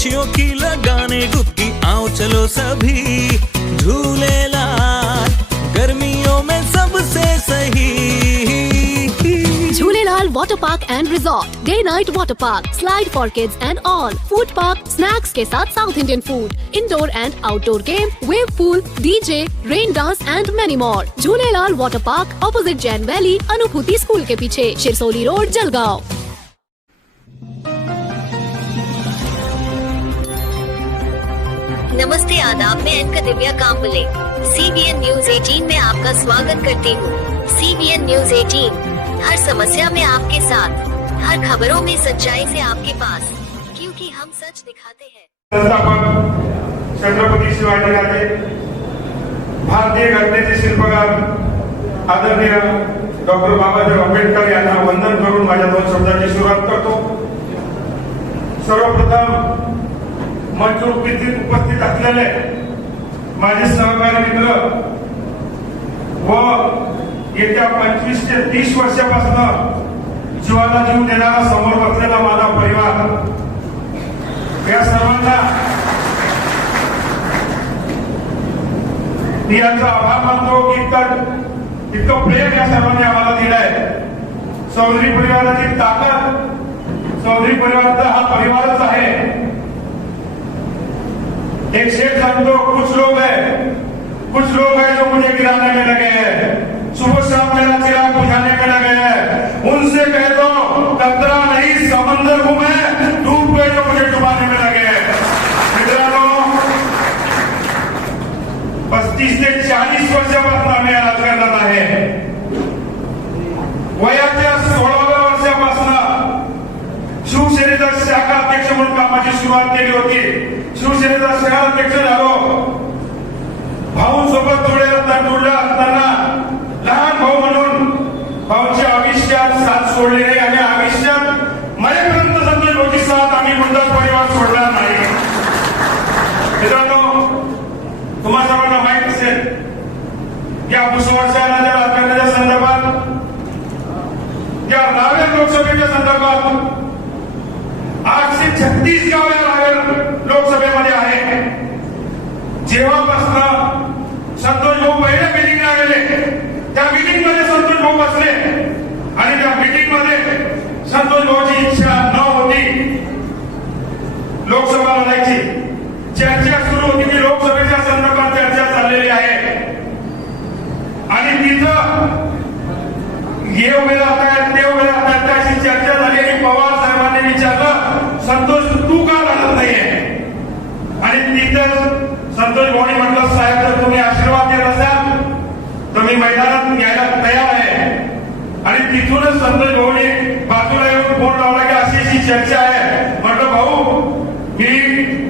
खुशियों की लगाने डुबकी, आओ चलो सभी झूलेलाल, गर्मियों में सबसे सही। Jhulelal water park and resort, day night water park, slide for kids and all, food park, snacks के साथ South Indian food, indoor and outdoor game, wave pool, DJ, rain dance and many more. Jhulelal water park, opposite Jain valley, Anubhuti school के पीछे, Shirsoli road, Jalgaon. नमस्ते, आदाब, मैं anchor Divya Kamble CBN news 18 में आपका स्वागत करती हूँ। CBN न्यूज 18, हर समस्या में आपके साथ, हर खबरों में सच्चाई से आपके पास, क्योंकि हम सच दिखाते हैं। छत्रपती शिवाजी राजे, भारतीय घटनेचे शिल्पकार आदरणीय डॉक्टर बाबासाहेब आंबेडकर यांना वंदन करून माझ्या 2 शब्दांची सुरुवात करतो। सर्वप्रथम मंचवर उपस्थित असलेले माझे सहकारी मित्र व येत्या 25 ते 30 वर्षापासून जीवाला जीव देणारा समोर बसलेला माझा परिवार, या सर्वांना मी यांचा आभार मानतो की इतकं प्रेम या सर्वांनी आम्हाला दिलंय। चौधरी परिवाराची ताकद, चौधरी परिवाराचा हा परिवारच आहे। एक शेठ सांगतो, कुछ लोग हैं जो मुझे गिराने में लगे हैं, सुबह शाम मेरा चिराग बुझाने में लगे हैं। उनसे कह दो कतरा नहीं समंदर हूं मैं, डूब गए जो मुझे डुबाने में लगे हैं। मित्रांनो, 35 ते 40 वर्षापासून आम्ही या राजकारणात आहे। वयाच्या 16व्या वर्षापासून शिवसेनेचा शाखा अध्यक्ष म्हणून कामाची सुरुवात केली होती। शिवसेनेचा शहराध्यक्ष झालो। भाऊंसोबत जोडलेला असताना लहान भाऊ म्हणून भाऊंच्या आयुष्यात साथ सोडली नाही आणि आयुष्यात मरेपर्यंत संतोष भाऊची साथ आम्ही कोणताच परिवार सोडणार नाही। मित्रांनो, तुम्हा सर्वांना माहित असेल या 20 वर्षाच्या राजकारणाच्या संदर्भात, या रावेर लोकसभेच्या संदर्भात 836 गाव या रावेर लोकसभेमध्ये आहे। जेव्हापासून संतोष भाऊ पहिल्या मीटिंगला गेले, त्या मीटिंग मध्ये संतोष भाऊ बसले आणि त्या मीटिंग मध्ये संतोष भाऊची इच्छा न होती लोकसभा लढायची। चर्चा सुरू होती की लोकसभेच्या संदर्भात चर्चा चाललेली आहे आणि तिथं हे उभे राहतात, ते उभे राहतात, अशी चर्चा झाली आणि पवार साहेबांनी विचारलं, संतोष तू का लढत नाहीये? आणि तिथं संतोष भाऊनी म्हटलं, साहेब जर तुम्ही आशीर्वाद देत असाल तर मी मैदानात यायला तयार आहे। आणि तिथूनच संतोष भाऊनी बाजूला येऊन फोन लावला की अशी अशी चर्चा आहे। म्हटलं, भाऊ मी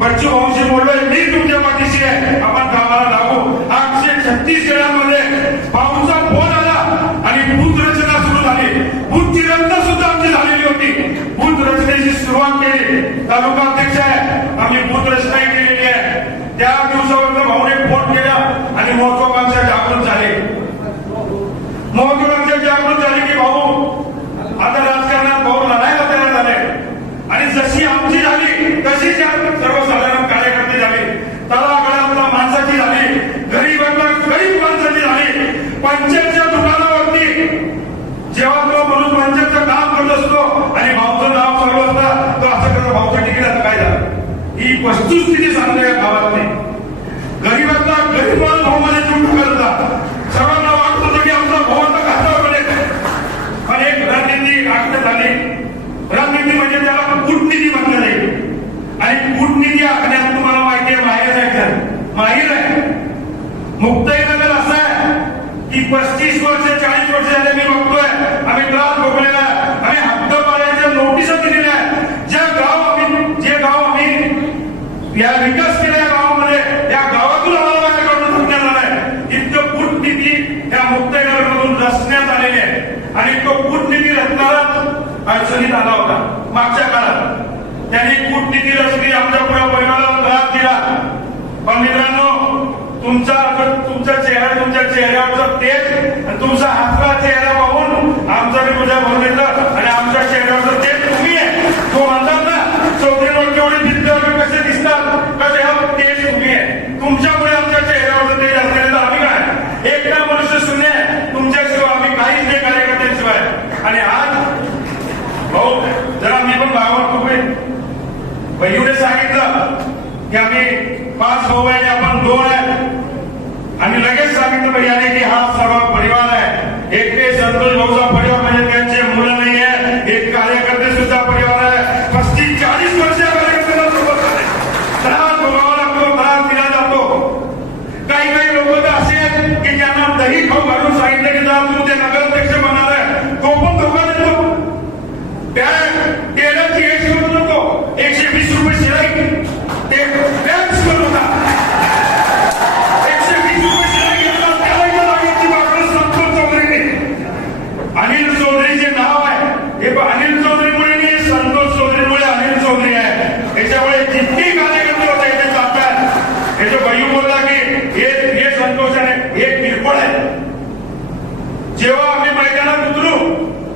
बच्चू भाऊशी बोललोय, मी तुमच्या पाठीशी आहे, आपण कामाला लागू। 836 खेळांमध्ये भाऊचा फोन आला आणि बूथ रचना सुरू झाली। बूथची रचना सुद्धा आमची झालेली होती। बूथ रचनेची सुरुवात केली, तालुका अध्यक्ष आहे, आम्ही बूथ रचनाही केलेली आहे। त्या दिवसावर भाऊने फोन केला आणि महत्वाकांक्षा जागृत झाली। महत्वाकांक्षा जागृत झाली की भाऊ आता राजकारणात भाऊ लढायला तयार झाले आणि जशी आमची झाली तशी सर्वसाधारण कार्यकर्ते झाले, तळागाळातल्या माणसाची झाली, गरीबातल्या गरीब माणसाची झाली। पंचायतच्या दुकानावरती जेव्हा तो माणूस पंचायतचं काम करत असतो आणि भाऊचं नाव चालू असतं, तर असं करत भाऊच्या तिकिटाचं काय झालं? ही वस्तुस्थिती सांगते या गावातली। गरीबातला गरीब माणूस भाऊमध्ये चूक करतात। सर्वांना वाटत होतं की आमचा भाऊ आता खात्यावर बनेल, पण एक रणनीती आखण्यात आली। रणनीती म्हणजे त्याला कूटनीती म्हटलं जाईल आणि कूटनीती आखण्यात तुम्हाला माहिती आहे माहीर आहे। मुक्ताईनगर असं आहे की 35 वर्ष 40 वर्ष झाले मी बघतोय, आम्ही त्रास भोगलेला आहे, आम्ही हद्दपाड्याच्या नोटिसा दिलेल्या आहेत। जे गाव आम्ही या विकास केल्या गावामध्ये, या गावातून आम्हाला बाहेर काढून टाकण्यात आलाय। इतकं कूटनीती या मुक्ताईनगर मधून रचण्यात आलेली आहे आणि तो कूटनीती रचणाराच अडचणीत आला होता मागच्या काळात। त्यांनी कूटनीती रचली, आमच्या पुऱ्या परिवाराला त्रास दिला। पण मित्रांनो, तुमचा चेहरा, तुमच्या चेहऱ्यावरचा तेज आणि तुमचा हसरा चेहरा पाहून आमचा मी तुझ्या भरून येतं आणि आमच्या चेहऱ्यावरचं तेज तुम्ही आहे। तो म्हणतात ना, चौधरी रोड केवढी भिंत कसे म्हणून भावावर तुम्ही बहिणीने सांगितलं की आम्ही 5 भाऊ आहे आपण 2 आहे आणि लगेच सांगितलं भैयाने की हा सर्व परिवार आहे. एक ते संतोष भाऊचा परिवार म्हणजे त्यांचे मुलं नाही आहे, एक कार्यकर्ते सुद्धा परिवार आहे. 35-40 वर्ष कार्यकर्त्यांना सोबत आहे. त्रास भोगावा लागतो, त्रास दिला जातो. काही काही लोक तर असे आहेत की ज्यांना दही खाऊ घालून सांगितलं की जा तू ते नगराध्यक्ष बनणार आहे, तो पण धोका देतो. त्या टेलरची 100 म्हणतो 120 रुपये शिलाई ते टॅक्स पण होता. 120 रुपये शिलाई घेतला त्याला लागेल बाकडं संतोष चौधरीने. अनिल चौधरी जे नाव आहे हे अनिल चौधरीमुळे नाही, संतोष चौधरीमुळे अनिल चौधरी आहे. त्याच्यामुळे जितकी कार्यकर्ते होते इथे जातात. हे जो भाई बोलला की हे संतोष आहे हे किरकोळ आहे. जेव्हा आम्ही मैदानात उतरू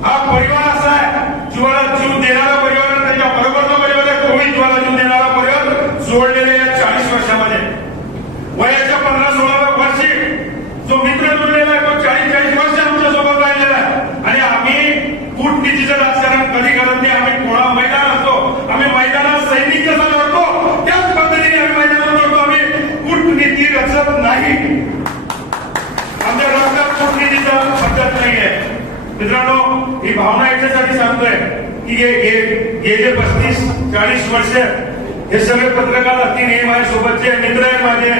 हा परिवार असा आहे जीवाला जीव देणारा परिवार आहे, त्याच्या बरोबरचा परिवार आहे. तोही जीवाला जीव देणारा परिवार जोडलेले या 40 वर्षामध्ये. वयाच्या 15-16व्या वर्षी जो मित्र जोडलेला आहे तो 40-40 वर्ष आमच्या सोबत राहिलेला आहे. आणि आम्ही कूटनीतीचं राजकारण कधी करत नाही. आम्ही कोणा मैदान असतो, आम्ही मैदानात सैनिक जसा लढतो त्याच पद्धतीने आम्ही मैदानात लढतो. आम्ही कूटनीती रचत नाही. आमच्या रक्तात कूटनीतीचा पद्धत नाही आहे. मित्रांनो ही भावना याच्यासाठी सांगतोय की हे जे 35-40 वर्ष हे सगळे पत्रकार असतील, हे माझ्यासोबतचे मित्र आहेत, माझे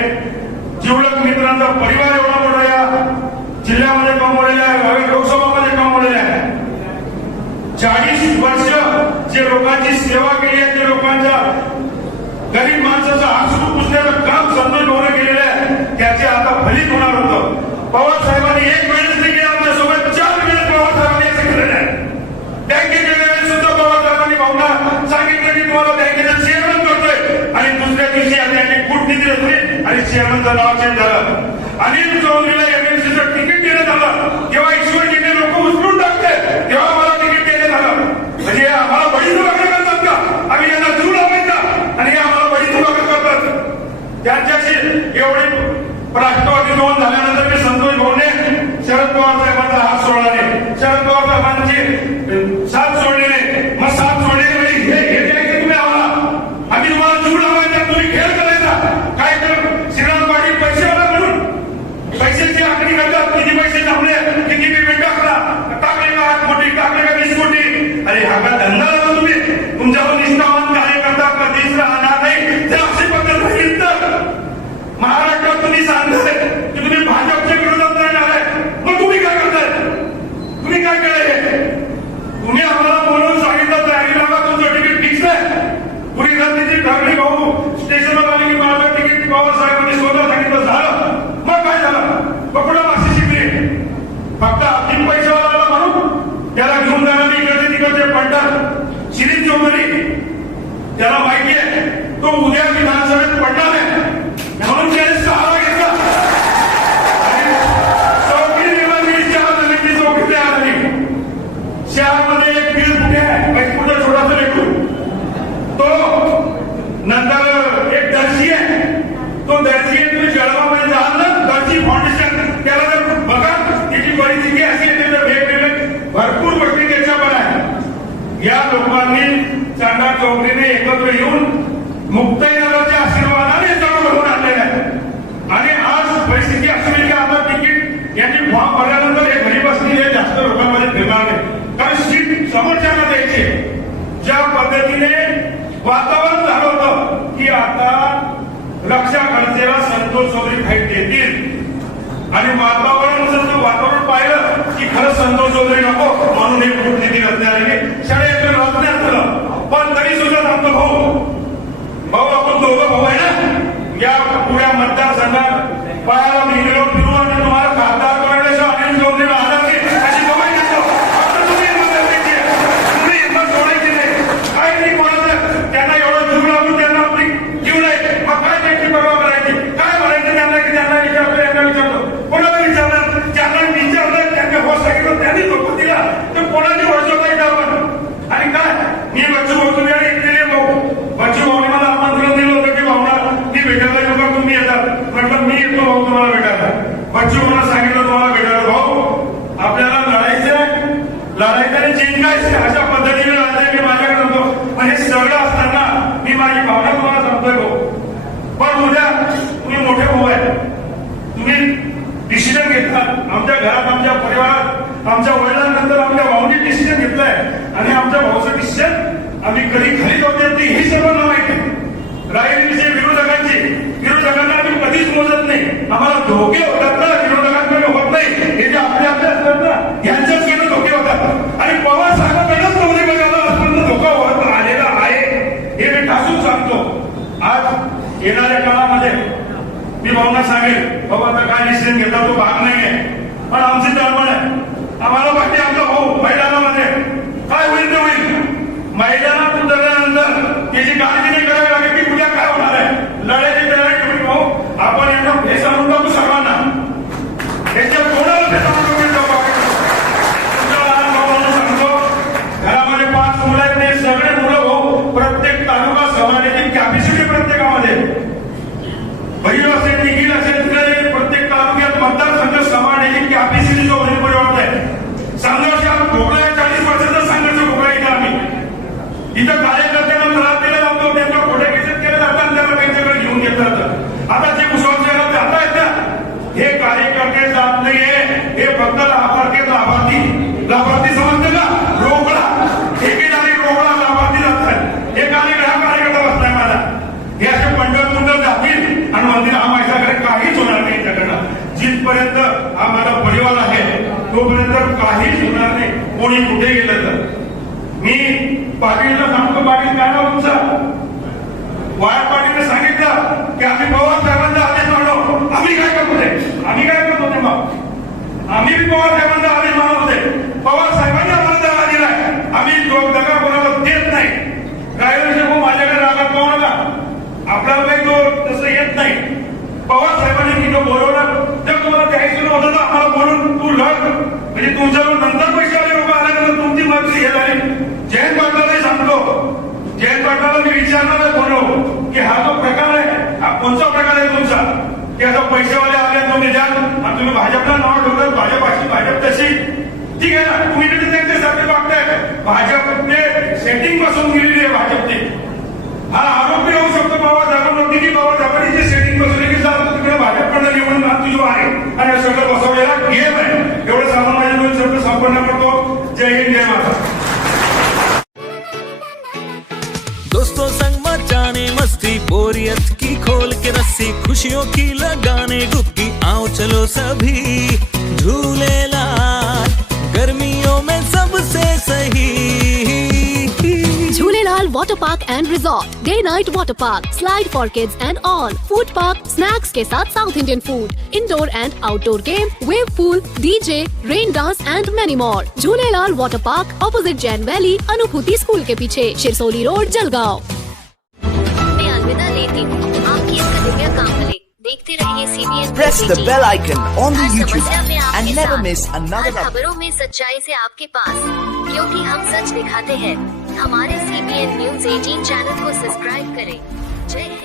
जिवलग मित्रांचा परिवार एवढा मोठा या जिल्ह्यामध्ये कमवलेला आहे, रावेर लोकसभामध्ये कमवलेला आहे. 40 वर्ष जे लोकांची सेवा केली आहे, ते लोकांच्या गरीब माणसाचं आसरू पुसण्याचं काम संतोष भाऊने केलेलं आहे, त्याचे आता फलित होणार होतं. पवार साहेबांनी एक वेळेस देखील आमच्यासोबत 4 वेळेस पवार साहेबांनी असं केलेलं आहे. बँकेच्या वेळेस सुद्धा पवार साहेबांनी भाऊना सांगितलं की तुम्हाला बँकेचं चेअरमन करतोय आणि दुसऱ्या दिवशी त्यांनी कूटनीती रचली आणि चेअरमनचं नाव चेंज झालं. अनिल चौधरीला एमएलसीचं तिकीट देण्यात आलं. जेव्हा ईश्वरजीने लोक उचलून टाकते तेव्हा मला तिकीट देण्यात आलं. म्हणजे आम्हाला बळीचं वागणं करतात का? आम्ही यांना जीव लावायचा आणि हे आम्हाला बळीचं वागणं करतात. त्यांच्याशी एवढी राष्ट्रवादी दोन झाल्यानंतर मी संतोष भाऊने शरद पवार साहेबांचा हात सोडला नाही, शरद पवार साहेबांची साथ सोडली नाही. मग साथ सोडली म्हणजे हे द्यायचे तुम्ही आम्हाला, आम्ही तुम्हाला जीव लावायचा, तुम्ही खेळ करायचा. काय तर श्रीरामवाडी पैसे आला म्हणून पैशाची आखणी करतात. किती पैसे जमले, किती पेमेंट टाकले का 8 कोटी, टाकले का 20 कोटी. अरे हा का धंदा लावा तुम्ही? तुमच्यावर निष्ठावान कार्यकर्ता कधीच राहणार नाही. जर अशी पद्धत राहील तर महाराष्ट्रात तुम्ही सांगताय की तुम्ही भाजपच्या विरोधात राहणार आहे, मग तुम्ही काय करताय? तुम्ही काय केलंय? तुम्ही आम्हाला बोलून सांगितलं तयारी लागा, तुमचं तिकीट फिक्स आहे. पुरी रणनीती ठाकरे भाऊ स्टेशनवर आले की माझं तिकीट पवार साहेबांनी स्वतः सांगितलं झालं. मग काय झालं? पकडा माशी शिकली. फक्त आर्थिक पैशावाला आला म्हणून त्याला घेऊन जाणारे इकडचे तिकडचे पडतात. शिरीष चौधरी त्याला माहिती आहे तो उद्या विधानसभेत पडणार आहे म्हणून त्याने सहारा घेतला. चौकी निर्माण चौकी तयार झाली. शहरामध्ये एक बिल कुठे आहे, एक कुठे छोटासा लेखू तो. नंतर एक दर्शी आहे, तो दर्शी आहे. तुम्ही जळगावमध्ये जाल ना, दर्शी फाउंडेशन त्याला जर बघा त्याची परिस्थिती अशी आहे, त्याच्या वेगवेगळे भरपूर गोष्टी त्याच्यावर आहे. या लोकांनी चांदा चौधरीने एकत्र येऊन मुक्ताईनगरच्या आशीर्वादाने सगळं भरून आणलेलं आहे. आणि आज परिस्थिती अशी आहे की आता तिकीट यांनी फॉर्म भरल्यानंतर हे घरी बसलेले जास्त लोकांमध्ये फिरणार नाही, कारण सीट समोरच्यांना द्यायची. ज्या पद्धतीने वातावरण झालं होतं की आता रक्षा खडसेला संतोष चौधरी फाईट देतील आणि वातावरण पाहिलं की खरंच संतोष चौधरी नको म्हणून हे कूटनीती रचण्यात आली, षडयंत्र रचण्यात आलं. पण तरी सुद्धा सांगतो भाऊ आपण दोघं भाऊ आहे ना, या पुऱ्या मतदारसंघात पायाला मी गेलो फिरून आणि तुम्हाला खासदार बनवण्याच्या अनिल चौधरीला आधार अशी गवाही देतो. तुम्ही हिंमत सोडायची नाही. काय नाही कोणाचं त्यांना एवढं जीव लागून त्यांना आपली जीव नाही, मग काय त्यांची परवा करायची? काय म्हणायचं त्यांना की त्यांना विचारतो यांना विचारतो? कोणाला विचारणार? ज्यांना विचारलं त्यांना हो सांगितलं त्यांनी झोपू दिला तर कोणाची वर्षो पाहिजे आपण. आणि काय मी बच्चू भाऊ तुम्ही इथले भाऊ येणाऱ्या काळामध्ये मी भावना सांगेल बाबा आता काय डिसिजन घेतला तो भाग नाहीये, पण आमची तळमळ आहे. आम्हाला वाटते आमचा भाऊ मैदानामध्ये काय होईल ते होईल. मैदानात उतरल्यानंतर त्याची काळजी नाही करावी लागेल की उद्या काय होणार आहे. लढायची तयारी ठेवली भाऊ. आपण यांना फेस आणून टाकू सर्वांना. त्यांच्या कोणाला फेस आणून टाकू. तुमच्या लहान भावांना सांगतो, घरामध्ये 5 मुलं आहेत. ते सगळे मुलं भाऊ प्रत्येक तालुका समाजाची कॅपॅसिटी प्रत्येकामध्ये बहीण असेल निखिल असेल तिकडे प्रत्येक तालुक्यात मतदारसंघ समाजाची कॅपॅसिटी जो परिवर्तन आहे. संघर्षात भोगला 40% संघर्ष भोगला इथं आम्ही. इथं कार्यकर्त्यांना त्रास दिला जातो, त्यांच्या खोटे केसेस केले जातात आणि त्यांना त्यांच्याकडे घेऊन घेतलं जातं. आता जे मुसलमानांना जाता येत ना, हे कार्यकर्ते जात नाहीये, हे फक्त लाभार्थी समजते ना. रोकडा ठेकेदारी रोकडा लाभार्थी जातात. हे कार्यकर्ता बसलाय माझा. हे असे पंढरपूर जातील आणि मंदिर हा माझ्याकडे काहीच होणार नाही. त्याकडनं जिथपर्यंत हा माझा परिवार आहे तोपर्यंत काहीच होणार नाही. कोणी कुठे गेलं तर मी पाटीलला सांगतो, पाटील काय नाव तुमचं? वाय पाटीलने सांगितलं की आम्ही पवार साहेबांचा आदेश मानलो. आम्ही काय करत होते? आम्ही काय करत होते मग? आम्ही पवार साहेबांचा आदेश मानत होते. पवार साहेबांनी आम्हाला दगा दिलाय. आम्ही दगा कोणाला देत नाही. काय माझ्याकडे रागात पाहू नका. आपल्याला काही तो तसं येत नाही. पवार साहेबांनी तिथं बोलवलं. जर तुम्हाला द्यायचं होतं तर आम्हाला बोलून तू लढ, म्हणजे तुमच्यावर नंतर पैसे आले लोक आल्यानंतर तुमची मर्जी हे झाली. जयंत पाटलांनी सांगतो, जयंत पाटलाला मी विचारणार बोललो की हा जो प्रकार आहे हा कोणता प्रकार आहे तुमचा, की आता पैसेवाले आले तुम्ही द्या आणि तुम्ही भाजपला नाव ठेवतात. भाजप तशी ठीक आहे ना. तुम्ही तिथे त्यांच्यासाठी वागताय. भाजपने सेटिंग बसवून गेलेली आहे. भाजपने हा आरोपी होऊ शकतो पवार साहेबांवरती की पवार साहेबांनी जे सेटिंग बसवली की तिकडे भाजपकडे निवडून तुझो आहे आणि हे सगळं बसवलेला गेम आहे. एवढं सांगून माझे 2 शब्द संपन्न करतो. जय हिंद, जय महाराष्ट्र. दोस्तों संग मचाने मस्ती, बोरियत की खोल के रस्सी, खुशियों की लगाने डुबकी, आओ चलो सभी झूले लाल, गर्मियों में सबसे सही. Jhuleलाल Water Park and Resort, Day Night Water Park, Slide for Kids and all, Food Park, Snacks के साथ South Indian food, Indoor and Outdoor game, Wave pool, DJ, Rain dance and many more. Jhuleलाल Water Park, opposite Jain Valley, अनुभूति school के पीछे, Shirsoli road, Jalgaon. मैं अलविदा लेती हूँ. आपकी इसका दिव्या कामले. देखते रहिए CBN. Press the bell icon on the her YouTube समस्या में app आपके and never साथ. miss another हर खबरों में सच्चाई से आपके पास, क्योंकि हम सच दिखाते हैं. हमारे CBN News 18 चैनल को सब्सक्राइब करें. जय हिंद.